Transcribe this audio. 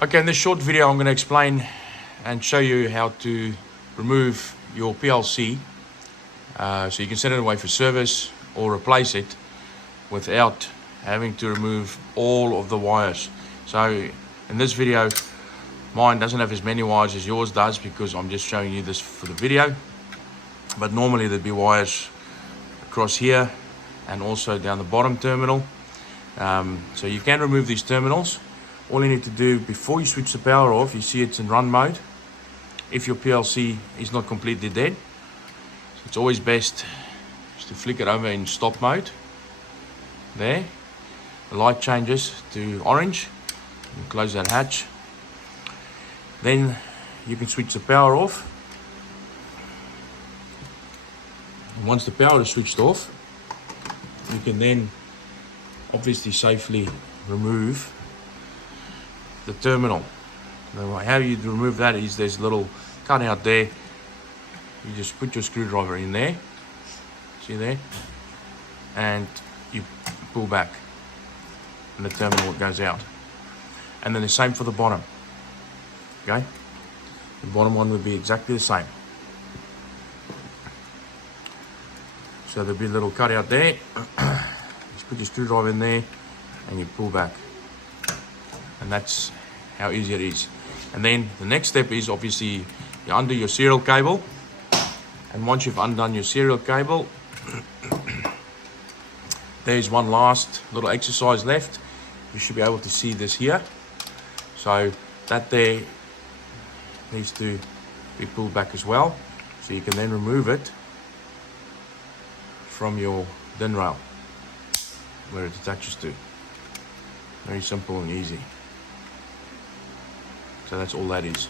Okay, in this short video I'm going to explain and show you how to remove your PLC so you can send it away for service or replace it without having to remove all of the wires. So in this video, mine doesn't have as many wires as yours does because I'm just showing you this for the video, but normally there'd be wires across here and also down the bottom terminal. So you can remove these terminals. All you need to do before you switch the power off, you see it's in run mode if your PLC is not completely dead. So it's always best just to flick it over in stop mode. There, the light changes to orange. You close that hatch. Then you can switch the power off. And once the power is switched off, you can then obviously safely remove the terminal. Now, how you remove that is there's a little cutout there. You just put your screwdriver in there, see there, and you pull back and the terminal goes out. And then the same for the bottom. Okay, the bottom one would be exactly the same. So there'll be a little cutout there. Just put your screwdriver in there and you pull back, and that's how easy it is. And then the next step is obviously you undo your serial cable, and once you've undone your serial cable, there's one last little exercise left. You should be able to see this here. So that there needs to be pulled back as well, so you can then remove it from your DIN rail where it attaches to. Very simple and easy. So that's all that is.